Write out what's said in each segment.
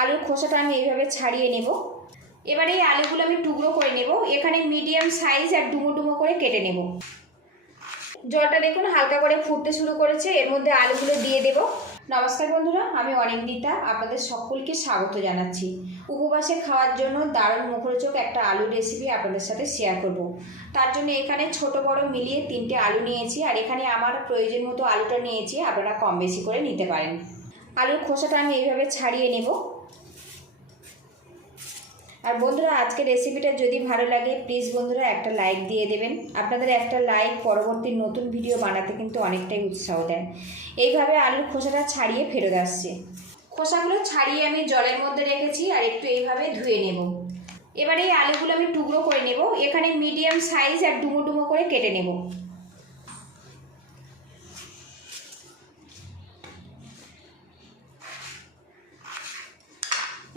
আলুর খোসাটা আমি এইভাবে ছাড়িয়ে নেব। এবারে এই আলুগুলো আমি টুকরো করে নেব। এখানে মিডিয়াম সাইজ আর ডুমো ডুমো করে কেটে নেব। জলটা দেখুন হালকা করে ফুটতে শুরু করেছে, এর মধ্যে আলুগুলো দিয়ে দেব। নমস্কার বন্ধুরা, আমি অনিন্দিতা, আপনাদের সকলকে স্বাগত জানাচ্ছি। উপবাসে খাওয়ার জন্য দারুণ মুখরোচক একটা আলু রেসিপি আপনাদের সাথে শেয়ার করব। তার জন্য এখানে ছোট বড় মিলিয়ে 3টে আলু নিয়েছি, আর এখানে আমার প্রয়োজন মতো আলুটা নিয়েছি, আপনারা কম বেশি করে নিতে পারেন। আলুর খোসাটা আমি এইভাবে ছাড়িয়ে নেব। আর বন্ধুরা, আজকের রেসিপিটা যদি ভালো লাগে প্লিজ বন্ধুরা একটা লাইক দিয়ে দেবেন। আপনাদের একটা লাইক পরবর্তী নতুন ভিডিও বানাতে কিন্তু অনেকটাই উৎসাহ দেয়। এইভাবে আলুর খোসাটা ছাড়িয়ে ফেরত আসছে। খোসাগুলো ছাড়িয়ে আমি জলের মধ্যে রেখেছি আর একটু এইভাবে ধুয়ে নেব। এবারে এই আলুগুলো আমি টুকরো করে নেব। এখানে মিডিয়াম সাইজ আর ডুমো ডুমো করে কেটে নেব।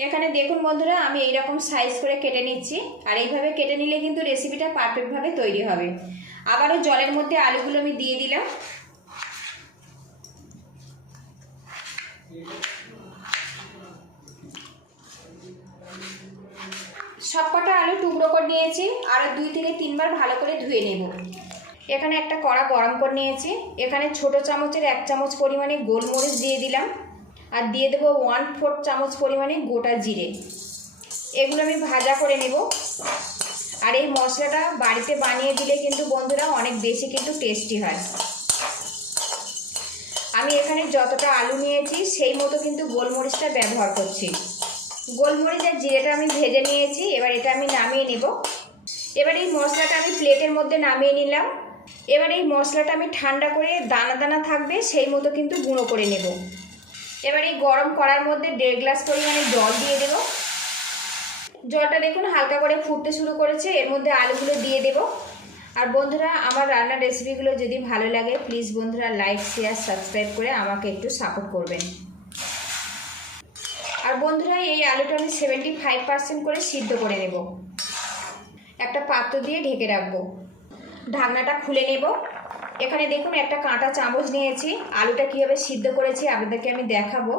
এখানে দেখুন বন্ধুরা, আমি এইরকম সাইজ করে কেটে নিচ্ছি, আর এইভাবে কেটে নিলে কিন্তু রেসিপিটা পারফেক্টভাবে তৈরি হবে। আবারও জলের মধ্যে আলুগুলো আমি দিয়ে দিলাম। সবকটা আলু টুকরো করে নিয়েছি, আরও 2 থেকে 3 বার ভালো করে ধুয়ে নেব। এখানে একটা কড়া গরম করে নিয়েছি। এখানে ছোট চামচের 1 চামচ পরিমাণে গোলমরিচ দিয়ে দিলাম, আর দিয়ে দেবো 1/4 চামচ পরিমাণে গোটা জিরে। এগুলো আমি ভাজা করে নেব। আর এই মশলাটা বাড়িতে বানিয়ে দিলে কিন্তু বন্ধুরা অনেক বেশি কিন্তু টেস্টি হয়। আমি এখানে যতটা আলু নিয়েছি সেই মতো কিন্তু গোলমরিচটা ব্যবহার করছি। গোলমরিচ আর জিরেটা আমি ভেজে নিয়েছি, এবার এটা আমি নামিয়ে নেব। এবার এই মশলাটা আমি প্লেটের মধ্যে নামিয়ে নিলাম। এবার এই মশলাটা আমি ঠান্ডা করে দানা দানা থাকবে সেই মতো কিন্তু গুঁড়ো করে নেব। এবার এই গরম কড়ার মধ্যে 1.5 গ্লাস পরিমাণে জল দিয়ে দেব। জলটা দেখুন হালকা করে ফুটতে শুরু করেছে, এর মধ্যে আলুগুলো দিয়ে দেব। আর বন্ধুরা, আমার রান্নার রেসিপিগুলো যদি ভালো লাগে প্লিজ বন্ধুরা লাইক শেয়ার সাবস্ক্রাইব করে আমাকে একটু সাপোর্ট করবেন। আর বন্ধুরা, এই আলুটা আমি 75% করে সিদ্ধ করে নেব। একটা পাত্র দিয়ে ঢেকে রাখবো। ঢাকনাটা খুলে নেব। এখানে দেখুন একটা কাঁটা চামচ নিয়েছি। আলুটা কীভাবে সিদ্ধ করেছি আপনাদেরকে আমি দেখাবো।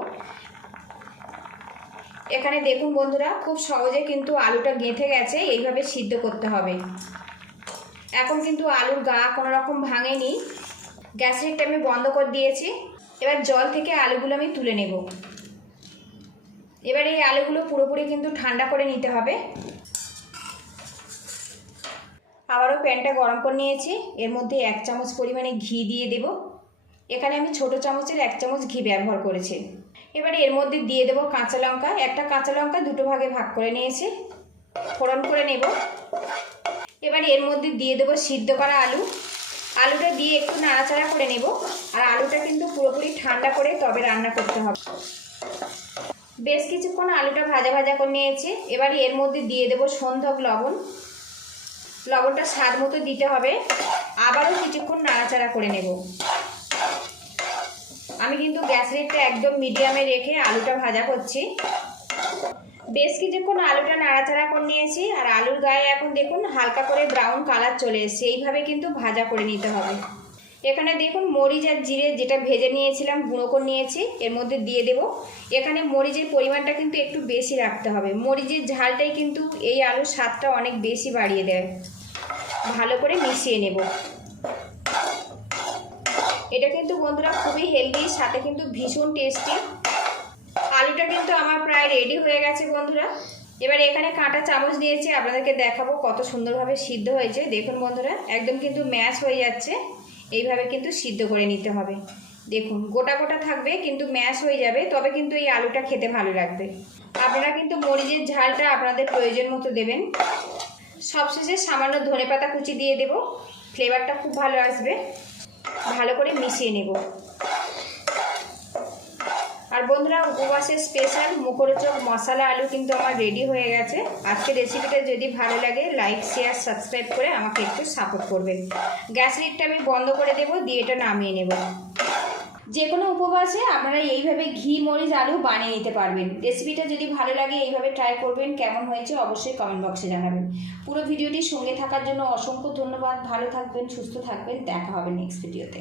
এখানে দেখুন বন্ধুরা, খুব সহজে কিন্তু আলুটা গেঁথে গেছে। এইভাবে সিদ্ধ করতে হবে। এখন কিন্তু আলুর গা কোনো রকম ভাঙেনি। গ্যাসের একটা আমি বন্ধ করে দিয়েছি। এবার জল থেকে আলুগুলো আমি তুলে নেব। এবার এই আলুগুলো পুরোপুরি কিন্তু ঠান্ডা করে নিতে হবে। আবারও প্যানটা গরম করে নিয়েছি, এর মধ্যে 1 চামচ পরিমাণে ঘি দিয়ে দেব। এখানে আমি ছোট চামচের 1 চামচ ঘি ব্যবহার করেছি। এবারে এর মধ্যে দিয়ে দেব কাঁচা লঙ্কা। একটা কাঁচা লঙ্কা 2টো ভাগে ভাগ করে নিয়েছি, ফোড়ন করে নেব। এবারে এর মধ্যে দিয়ে দেব সিদ্ধ করা আলু। আলুটা দিয়ে একটু নাড়াচাড়া করে নেব। আর আলুটা কিন্তু পুরোপুরি ঠান্ডা করে তবে রান্না করতে হবে। বেশ কিছুক্ষণ আলুটা ভাজা ভাজা করে নিয়েছি। এবারে এর মধ্যে দিয়ে দেব সন্ধক লবণ। লবণটা স্বাদ মতো দিতে হবে। আবারও কিছুক্ষণ নাড়াচাড়া করে নেব। আমি কিন্তু গ্যাস রেটটা একদম মিডিয়ামে রেখে আলুটা ভাজা করছি। বেশ কিছুক্ষণ আলুটা নাড়াচাড়া করে নিয়েছি, আর আলুর গায়ে এখন দেখুন হালকা করে ব্রাউন কালার চলে এসেছে। এইভাবে কিন্তু ভাজা করে নিতে হবে। এখানে দেখুন মরিচ আর জিরে যেটা ভেজে নিয়েছিলাম গুঁড়ো করে নিয়েছি, এর মধ্যে দিয়ে দেব। এখানে মরিচের পরিমাণটা কিন্তু একটু বেশি রাখতে হবে। মরিচের ঝালটাই কিন্তু এই আলুর স্বাদটা অনেক বেশি বাড়িয়ে দেয়। ভালো করে মিশিয়ে নেব। এটা কিন্তু বন্ধুরা খুবই হেলদি, সাথে কিন্তু ভীষণ টেস্টি। আলুটা কিন্তু আমার প্রায় রেডি হয়ে গেছে বন্ধুরা। এবার এখানে কাঁটা চামচ দিয়েছি, আপনাদেরকে দেখাবো কত সুন্দরভাবে সিদ্ধ হয়েছে। দেখুন বন্ধুরা, একদম কিন্তু ম্যাশ হয়ে যাচ্ছে। এইভাবে কিন্তু সিদ্ধ করে নিতে হবে। দেখুন গোটা গোটা থাকবে কিন্তু ম্যাশ হয়ে যাবে, তবে কিন্তু এই আলুটা খেতে ভালো লাগবে। আপনারা কিন্তু মরিচের ঝালটা আপনাদের প্রয়োজন মতো দেবেন। সবশেষে সামান্য ধনেপাতা কুচি দিয়ে দেব, ফ্লেভারটা খুব ভালো আসবে। ভালো করে মিশিয়ে নেব। আর বন্ধুরা, উপবাসের স্পেশাল মুখরোচক মশলা আলু কিন্তু আমার রেডি হয়ে গেছে। আজকের রেসিপিটা যদি ভালো লাগে লাইক শেয়ার সাবস্ক্রাইব করে আমাকে একটু সাপোর্ট করবেন। গ্যাস লিডটা আমি বন্ধ করে দেব, দিয়ে এটা নামিয়ে নেব। যে কোনো উপবাসে আপনারা এইভাবে ঘি মরিচ আলু বানিয়ে নিতে পারবেন। রেসিপিটা যদি ভালো লাগে এইভাবে ট্রাই করবেন। কেমন হয়েছে অবশ্যই কমেন্ট বক্সে জানাবেন। পুরো ভিডিওটির সঙ্গে থাকার জন্য অসংখ্য ধন্যবাদ। ভালো থাকবেন, সুস্থ থাকবেন। দেখা হবে নেক্সট ভিডিওতে।